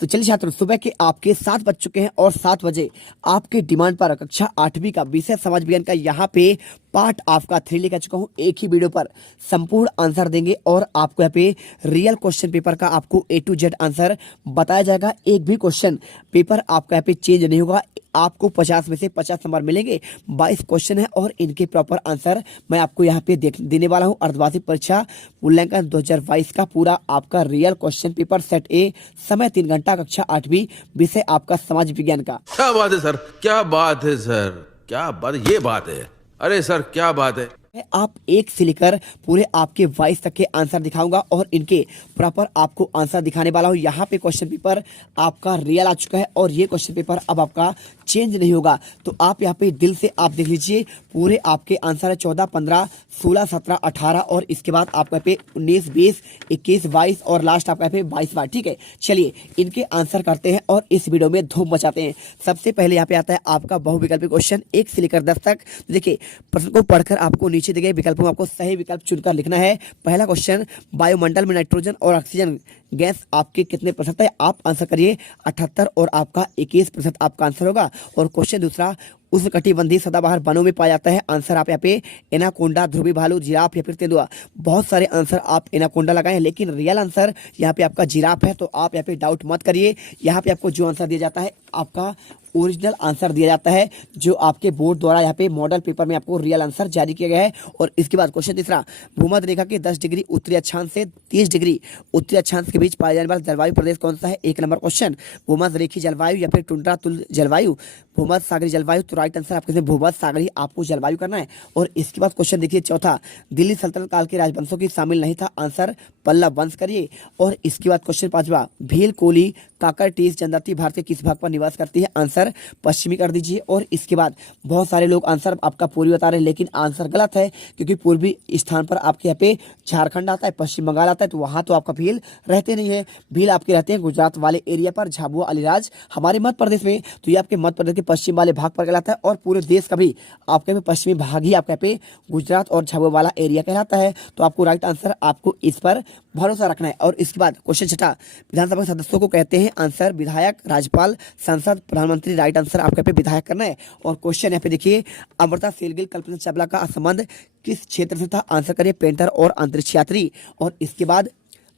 तो चलिए छात्रों, सुबह के आपके 7 बज चुके हैं और 7 बजे आपके डिमांड पर कक्षा 8वीं का विषय समाज विज्ञान का यहाँ पे पार्ट आपका 3 लेकर चुका हूँ। एक ही वीडियो पर संपूर्ण आंसर देंगे और आपको यहाँ पे रियल क्वेश्चन पेपर का आपको A to Z आंसर बताया जाएगा। एक भी क्वेश्चन पेपर आपका यहाँ पे चेंज नहीं होगा। आपको 50 में से 50 नंबर मिलेंगे। 22 क्वेश्चन है और इनके प्रॉपर आंसर मैं आपको यहाँ पे देने वाला हूँ। अर्धवार्षिक परीक्षा मूल्यांकन 2022 का पूरा आपका रियल क्वेश्चन पेपर सेट ए, समय 3 घंटा, कक्षा 8वीं, विषय आपका समाज विज्ञान का। क्या बात है सर, क्या बात है सर, क्या बात, ये बात है। अरे सर क्या बात है। आप 1 से लेकर पूरे आपके 22 तक के आंसर दिखाऊंगा और इनके प्रॉपर आपको आंसर दिखाने वाला हूं। यहाँ पे क्वेश्चन पेपर आपका रियल आ चुका है और ये क्वेश्चन पेपर अब आपका चेंज नहीं होगा। तो आप यहाँ पे दिल से आप देख लीजिए, पूरे आपके आंसर है 14, 15, 16, 17, 18 और इसके बाद आपका पे 19, 20, 21, 22 और लास्ट आपका पे 22 बार। ठीक है, चलिए इनके आंसर करते हैं और इस वीडियो में धूम मचाते हैं। सबसे पहले यहाँ पे आता है आपका बहुविकल्पी क्वेश्चन 1 से लेकर 10 तक। देखिए प्रश्न को पढ़कर आपको नीचे दिए गए विकल्पों में आपको सही विकल्प चुनकर लिखना है। पहला क्वेश्चन, वायुमंडल में नाइट्रोजन और ऑक्सीजन गैस आपके कितने प्रतिशत है? आप आंसर करिए 78 और आपका 21% आपका आंसर होगा। और क्वेश्चन दूसरा, उष्णकटिबंधीय सदाबहार वनों में पाया जाता है। आंसर आप यहाँ पे एनाकोंडा, ध्रुवी भालू, जिराफ या फिर तेंदुआ। बहुत सारे आंसर आप एनाकोंडा लगाए हैं लेकिन रियल आंसर यहाँ पे आपका जिराफ है। तो आप यहाँ पे डाउट मत करिए। यहाँ पे आपको जो आंसर दिया जाता है आपका ओरिजिनल आंसर दिया जाता है, जो आपके बोर्ड द्वारा यहाँ पे मॉडल पेपर में आपको रियल आंसर जारी किया गया है। और इसके बाद क्वेश्चन तीसरा, भूमध्य रेखा के 10 डिग्री उत्तरी अक्षांश से 30 डिग्री उत्तरी अक्षांश के बीच पाया जाने वाला जलवायु प्रदेश कौन सा है? 1 नंबर क्वेश्चन, भूमध्य रेखीय जलवायु या फिर टुंड्रा तुल्य जलवायु, भूमध्य सागरी जलवायु। तो राइट आंसर आपके भूमध्य सागरी आपको जलवायु करना है। और इसके बाद क्वेश्चन देखिए चौथा, दिल्ली सल्तनत काल के राजवंशों की शामिल नहीं था। आंसर पल्लव वंश करिए। और इसके बाद क्वेश्चन पांचवा, भील, कोली, काकर, टीस जनजाति भारत के किस भाग पर निवास करती है? आंसर पश्चिमी कर दीजिए। और इसके बाद बहुत सारे लोग आंसर आपका पूर्वी बता रहे हैं लेकिन आंसर गलत है, क्योंकि पूर्वी स्थान पर आपके यहाँ पे झारखंड आता है, पश्चिम बंगाल आता है, तो वहां तो आपका भील रहते नहीं है। भील आपके रहते हैं गुजरात वाले एरिया पर, झाबुआ, अलीराज हमारे मध्य प्रदेश में। तो ये आपके मध्य प्रदेश के पश्चिम वाले भाग पर कहलाता है और पूरे देश का भी आपके में पश्चिमी भाग ही आपके यहाँ पे गुजरात और झाबुआ वाला एरिया कहलाता है। तो आपको राइट आंसर आपको इस पर भरोसा रखना है। और इसके बाद क्वेश्चन छठा, विधानसभा के सदस्यों को कहते हैं? आंसर विधायक, राज्यपाल, संसद, प्रधानमंत्री। राइट आंसर आपके पे विधायक करना है। और क्वेश्चन यहाँ पे देखिए, अमृता शेरगिल, कल्पना चावला का संबंध किस क्षेत्र से था? आंसर करिए पेंटर और अंतरिक्ष यात्री। और इसके बाद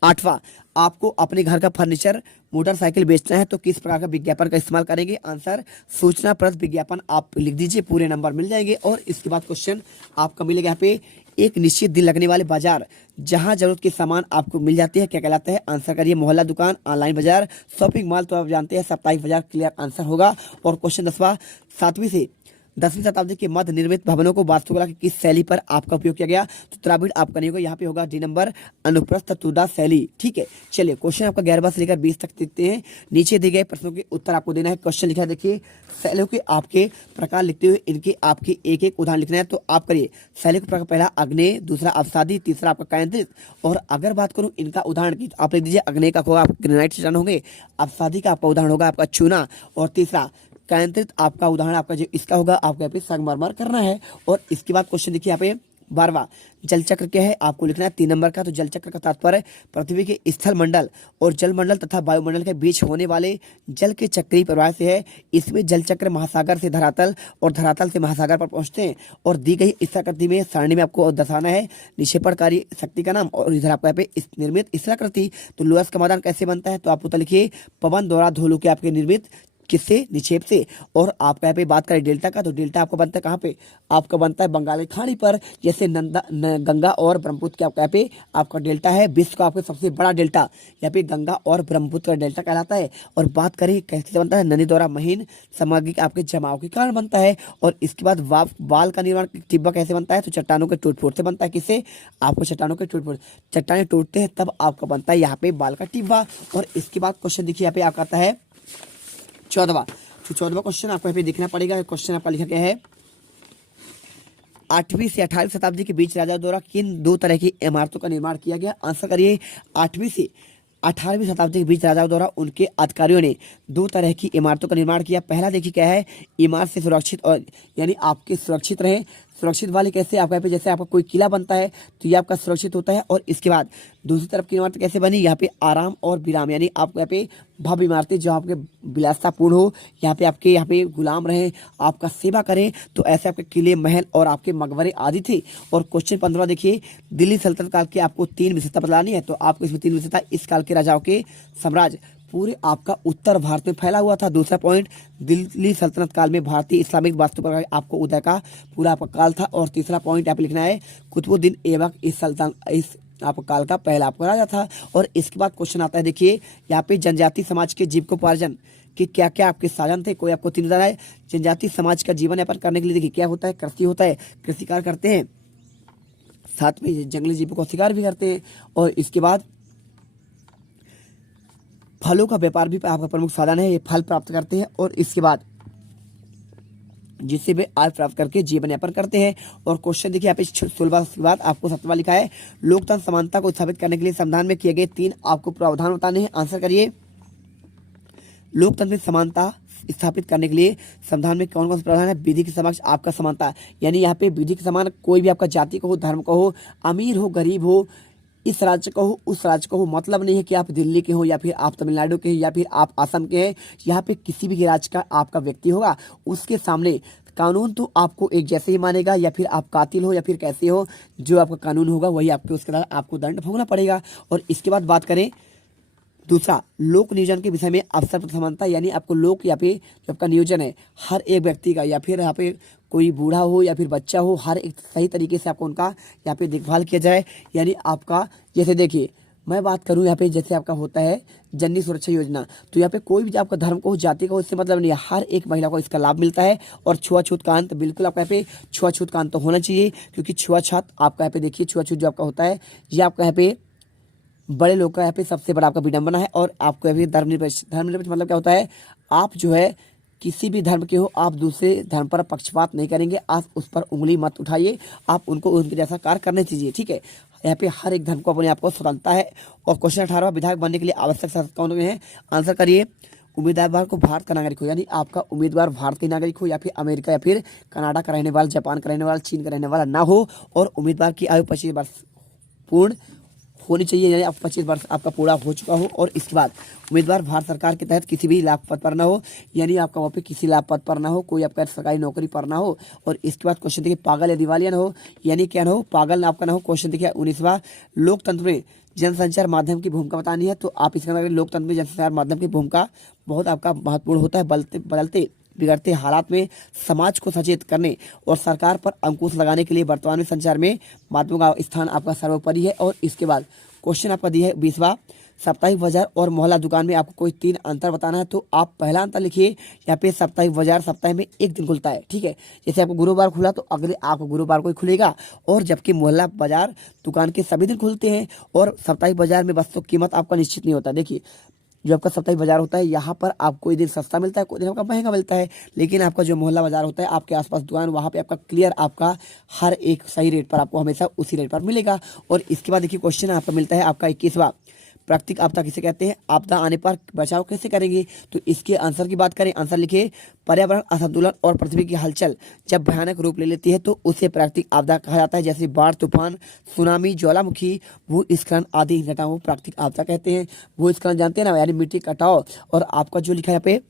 8वां, आपको अपने घर का फर्नीचर, मोटरसाइकिल बेचना है तो किस प्रकार का विज्ञापन का इस्तेमाल करेंगे? आंसर सूचनाप्रद विज्ञापन आप लिख दीजिए, पूरे नंबर मिल जाएंगे। और इसके बाद क्वेश्चन आपका मिलेगा यहाँ पे, एक निश्चित दिन लगने वाले बाजार जहां जरूरत के सामान आपको मिल जाती है क्या कहलाता है? आंसर करिए मोहल्ला दुकान, ऑनलाइन बाजार, शॉपिंग मॉल। तो आप जानते हैं साप्ताहिक बाजार क्लियर आंसर होगा। और क्वेश्चन 10वां, 7वीं से 10वीं शताब्दी के मध्य निर्मित भवनों को वास्तुकला की किस शैली पर आपका उपयोग किया गया? तो द्राविड़ आपका नहीं होगा, यहाँ पे होगा डी नंबर, अनुप्रस्थ तुदा शैली। ठीक है, चलिए क्वेश्चन आपका 11वां से लेकर 20 तक देखते हैं। नीचे दिए गए प्रश्नों के उत्तर आपको देना है। क्वेश्चन लिखा है देखिए, शैलियों के आपके प्रकार लिखते हुए इनके आपके एक एक उदाहरण लिखना है। तो आप करिए शैली का प्रकार, पहला अग्नेय, दूसरा अवसादी, तीसरा आपका कायंत्रित। और अगर बात करूं इनका उदाहरण की, तो आप लिख दीजिए अग्नेय का होगा आप ग्रेनाइट चट्टान होंगे, अवसादी का आपका उदाहरण होगा आपका चूना, और तीसरा कायंत्रित आपका उदाहरण आपका जो इसका होगा आपको यहाँ पे संगमरमर करना है। और इसके बाद क्वेश्चन देखिए यहाँ पे 12वां, जल चक्र क्या है? आपको लिखना है 3 नंबर का। तो जल चक्र का तात्पर्य पृथ्वी के स्थल मंडल और जल मंडल तथा वायुमंडल के बीच होने वाले जल के चक्रीय प्रवाह से है। इसमें जल चक्र महासागर से धरातल और धरातल से महासागर पर पहुंचते हैं। और दी गई इस आकृति में सारणी में आपको दर्शाना है निक्षेपणकारी शक्ति का नाम। और इधर आपको यहाँ पे निर्मित स्थिराकृति। तो लोहस का मैदान कैसे बनता है? तो आप उत्तर लिखिए पवन द्वारा धोलू के आपके निर्मित, किससे? निक्षेप से। और आपका यहाँ पे बात करें डेल्टा का, तो डेल्टा आपका बनता है कहाँ पे? आपका बनता है बंगाल की खाड़ी पर, जैसे गंगा और ब्रह्मपुत्र के आपका यहाँ पे आपका डेल्टा है। विश्व का आपका सबसे बड़ा डेल्टा यहाँ पे गंगा और ब्रह्मपुत्र का डेल्टा कहलाता है। और बात करें कैसे बनता है? नदी द्वारा महीन सामग्री के आपके जमाव के कारण बनता है। और इसके बाद बाल का निर्माण टिब्बा कैसे बनता है? तो चट्टानों के टूट फूट से बनता है। किससे? आपको चट्टानों के टूट फूट, चट्टाने टूटते हैं तब आपका बनता है यहाँ पे बाल का टिब्बा। और इसके बाद क्वेश्चन देखिए यहाँ पे आपका आता है 14वां। तो 14वां क्वेश्चन आपको यहाँ पे देखना पड़ेगा। क्वेश्चन आपका लिखा गया है, 8वीं से 18वीं शताब्दी के बीच राजाओं द्वारा किन 2 तरह की इमारतों का निर्माण किया गया? आंसर करिए 8वीं से 18वीं शताब्दी के बीच राजाओं द्वारा उनके अधिकारियों ने 2 तरह की इमारतों का निर्माण किया। पहला देखिए क्या है? इमारत से सुरक्षित और यानी आपके सुरक्षित रहे सुरक्षित वाले कैसे, आपका यहाँ पे जैसे आपका कोई किला बनता है तो ये आपका सुरक्षित होता है। और इसके बाद दूसरी तरफ की इमारत कैसे बनी, यहाँ पे आराम और विराम, यानी आपको यहाँ पे भव्य इमारतें जो आपके विलासतापूर्ण हो, यहाँ पे गुलाम रहे, आपका सेवा करें, तो ऐसे आपके किले, महल और आपके मकबरे आदि थे। और क्वेश्चन 15 देखिए, दिल्ली सल्तनत काल के आपको 3 विशेषता बतलानी है, तो आपको इसमें 3 विशेषता, इस काल के राजाओं के साम्राज्य पूरे आपका उत्तर भारत में फैला हुआ था। दूसरा पॉइंट, दिल्ली सल्तनत काल में भारतीय इस्लामिक वास्तुकला आपको उदय का पूरा आपका काल था। और तीसरा पॉइंट आप लिखना है, कुतुबुद्दीन ऐबक इस आप काल का पहला आपका राजा था। और इसके बाद क्वेश्चन आता है, देखिए यहाँ पे जनजाति समाज के जीविकोपार्जन कि क्या क्या आपके साधन थे, कोई आपको 3 बताना है। जनजाति समाज का जीवन यापन करने के लिए देखिए क्या होता है, कृषि होता है, कृषि कार्य करते हैं, साथ में जंगली जीवों का शिकार भी करते हैं। और इसके बाद फलों का व्यापार भी आपका प्रमुख साधन है, ये फल प्राप्त करते हैं। और इसके बाद जिससे वे आय प्राप्त करके जीवन यापन करते हैं। और क्वेश्चन देखिए यहाँ पे 16 के बाद आपको 7वां लिखा है, लोकतंत्र समानता को स्थापित करने के लिए संविधान में किए गए 3 आपको प्रावधान बताने हैं, आंसर करिए। लोकतंत्र में समानता स्थापित करने के लिए संविधान में कौन कौन से प्रावधान है, विधि के समक्ष आपका समानता, यानी यहाँ पे विधि के समान कोई भी आपका जाति का हो, धर्म का हो, अमीर हो, गरीब हो, इस राज्य का हो, उस राज्य का हो, मतलब नहीं है कि आप दिल्ली के हो या फिर आप तमिलनाडु के हैं या फिर आप असम के हैं। यहाँ पे किसी भी राज्य का आपका व्यक्ति होगा, उसके सामने कानून तो आपको एक जैसे ही मानेगा, या फिर आप कातिल हो या फिर कैसे हो, जो आपका कानून होगा वही आपके उसके द्वारा आपको दंड भोगना पड़ेगा। और इसके बाद बात करें दूसरा, लोक नियोजन के विषय में अवसर पर समानता, यानी आपको लोक या फिर जो आपका नियोजन है हर एक व्यक्ति का, या फिर यहाँ पे कोई बूढ़ा हो या फिर बच्चा हो, हर एक सही तरीके से आपको उनका यहाँ पे देखभाल किया जाए। यानी आपका जैसे देखिए मैं बात करूँ यहाँ पे जैसे आपका होता है जननी सुरक्षा योजना, तो यहाँ पे कोई भी आपका धर्म को हो, जाति का हो, इससे मतलब नहीं है, हर एक महिला को इसका लाभ मिलता है। और छुआछूत का अंत, बिल्कुल आपका यहाँ पे छुआछूत का अंत तो होना चाहिए, क्योंकि छुआछूत आपका यहाँ पे देखिए छुआछूत जो आपका होता है ये आपका यहाँ पे बड़े लोग का यहाँ पे सबसे बड़ा आपका विडंबना है। और आपको यहाँ पे धर्मनिरपेक्ष मतलब क्या होता है, आप जो है किसी भी धर्म के हो, आप दूसरे धर्म पर पक्षपात नहीं करेंगे, आप उस पर उंगली मत उठाइए, आप उनको उनके जैसा कार्य करने दीजिए, ठीक है। यहाँ पे हर एक धर्म को अपने आप को स्वतंत्रता है। और क्वेश्चन 18, विधायक बनने के लिए आवश्यक शर्त कौन है, आंसर करिए। उम्मीदवार को भारत का नागरिक हो, यानी आपका उम्मीदवार भारत के नागरिक हो, या फिर अमेरिका या फिर कनाडा का रहने वाला, जापान का रहने वाला, चीन का रहने वाला ना हो। और उम्मीदवार की आयु 25 वर्ष पूर्ण होनी चाहिए, यानी आप 25 वर्ष आपका पूरा हो चुका हो। और इसके बाद उम्मीदवार भारत सरकार के तहत किसी भी लाभ पद पर ना हो, यानी आपका वहाँ पे किसी लाभ पद पर ना हो, कोई आपका सरकारी नौकरी पर ना हो। और इसके बाद क्वेश्चन देखिए, पागल या दिवालिया ना हो, यानी क्या ना हो, पागल आपका ना हो। क्वेश्चन देखिए 19वां, लोकतंत्र में जनसंचार माध्यम की भूमिका बतानी है, तो आप इसका लोकतंत्र में जनसंचार माध्यम की भूमिका बहुत आपका महत्वपूर्ण होता है। बदलते बिगड़ते हालात में समाज को सचेत करने और सरकार पर अंकुश लगाने के लिए वर्तमान में संचार में माध्यमों का स्थान आपका सर्वोपरि है। और इसके बाद क्वेश्चन आपका दिया है 20वां, साप्ताहिक बाजार और मोहल्ला दुकान में आपको कोई 3 अंतर बताना है, तो आप पहला अंतर लिखिए। यहाँ पे साप्ताहिक बाजार सप्ताह में एक दिन खुलता है, ठीक है, जैसे आपको गुरुवार खुला तो अगले आपको गुरुवार को ही खुलेगा। और जबकि मोहल्ला बाजार दुकान के सभी दिन खुलते हैं। और साप्ताहिक बाजार में वस्तु कीमत आपका निश्चित नहीं होता। देखिए जो आपका साप्ताहिक बाजार होता है यहाँ पर आपको कोई दिन सस्ता मिलता है, कोई दिन आपका महंगा मिलता है। लेकिन आपका जो मोहल्ला बाजार होता है, आपके आसपास दुकान, वहाँ पे आपका क्लियर आपका हर एक सही रेट पर आपको हमेशा उसी रेट पर मिलेगा। और इसके बाद देखिए क्वेश्चन आपका मिलता है आपका 21वां, प्राकृतिक आपदा किसे कहते हैं, आपदा आने पर बचाव कैसे करेंगे, तो इसके आंसर की बात करें, आंसर लिखिए। पर्यावरण असंतुलन और पृथ्वी की हलचल जब भयानक रूप ले लेती है तो उसे प्राकृतिक आपदा कहा जाता है, जैसे बाढ़, तूफान, सुनामी, ज्वालामुखी, भूस्खलन आदि घटनाओं को प्राकृतिक आपदा कहते हैं। भूस्खलन जानते हैं ना, यानी मिट्टी कटाव। और आपका जो लिखा है यहाँ पे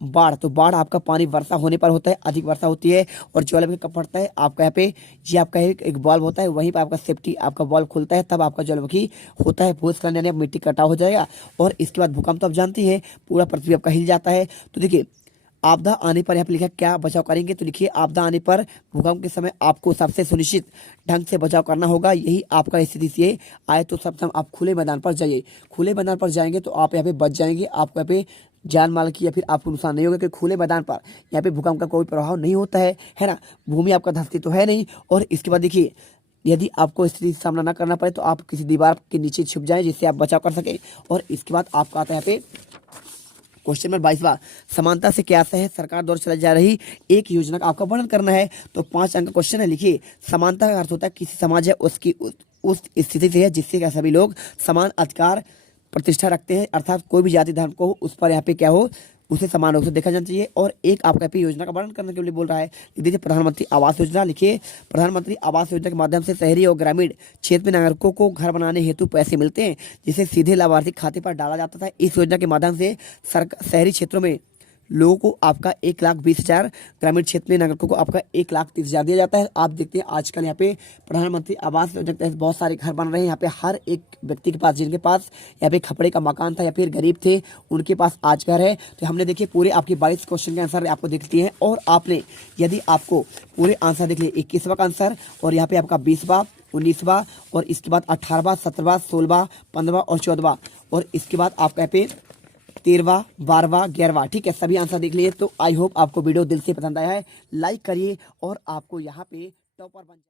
बाढ़, तो बाढ़ आपका पानी वर्षा होने पर होता है, अधिक वर्षा होती है। और ज्वालामुखी कब फटता है, आपका यहाँ पे ये आपका एक बॉल्ब होता है, वहीं पर आपका सेफ्टी आपका बॉल्ब खुलता है, तब आपका ज्वालामुखी होता है। भूस्खलन यानी मिट्टी कटाव हो जाएगा। और इसके बाद भूकंप तो आप जानते हैं, पूरा पृथ्वी आपका हिल जाता है। तो देखिए आपदा आने पर यहाँ पे लिखा क्या बचाव करेंगे, तो लिखिए आपदा आने पर भूकंप के समय आपको सबसे सुनिश्चित ढंग से बचाव करना होगा। यही आपका स्थिति से आए तो सब आप खुले मैदान पर जाइए। खुले मैदान पर जाएंगे तो आप यहाँ पे बच जाएंगे, आपको यहाँ पे जान माल की या फिर आपको नुकसान नहीं होगा, क्योंकि खुले मैदान पर यहाँ पे भूकंप का कोई प्रभाव नहीं होता है ना, भूमि आपका धंसती तो है नहीं। और इसके बाद देखिए यदि आपको स्थिति का सामना न करना पड़े तो आप किसी दीवार के नीचे छुप जाएं, जिससे आप बचाव कर सकें। और इसके बाद आपका आता है यहाँ पे क्वेश्चन नंबर 22वां, समानता से क्या है, सरकार द्वारा चलाई जा रही एक योजना का आपका वर्णन करना है। तो 5 अंक का क्वेश्चन है, लिखिए। समानता का अर्थ होता है किसी समाज है उसकी उस स्थिति से है जिससे सभी लोग समान अधिकार प्रतिष्ठा रखते हैं, अर्थात कोई भी जाति धर्म को उस पर यहाँ पे क्या हो उसे समान रूप से देखा जाना चाहिए। और एक आपका पे योजना का वर्णन करने के लिए बोल रहा है, लिख दीजिए प्रधानमंत्री आवास योजना। लिखिए प्रधानमंत्री आवास योजना के माध्यम से शहरी और ग्रामीण क्षेत्र में नागरिकों को घर बनाने हेतु पैसे मिलते हैं, जिसे सीधे लाभार्थी खाते पर डाला जाता था। इस योजना के माध्यम से शहरी क्षेत्रों में लोगों को आपका 1,20,000, ग्रामीण क्षेत्र में नागरिकों को आपका 1,30,000 दिया जाता है। आप देखते हैं आजकल यहाँ पे प्रधानमंत्री आवास योजना के तहत बहुत सारे घर बन रहे हैं। यहाँ पे हर एक व्यक्ति के पास, जिनके पास यहाँ पे खपड़े का मकान था या फिर गरीब थे, उनके पास आज घर है। तो हमने देखिए पूरे आपके 22 क्वेश्चन के आंसर आपको दिख दिए हैं। और आपने यदि आपको पूरे आंसर देख लिए 21वां का आंसर, और यहाँ पे आपका 20वां, 19वां, और इसके बाद 18वां, 17वां, 16वां, 15वां और 14वां, और इसके बाद आपका यहाँ पे 13वां, 12वां, 11वां, ठीक है, सभी आंसर देख लिए। तो आई होप आपको वीडियो दिल से पसंद आया है। लाइक करिए और आपको यहाँ पे टॉपर बन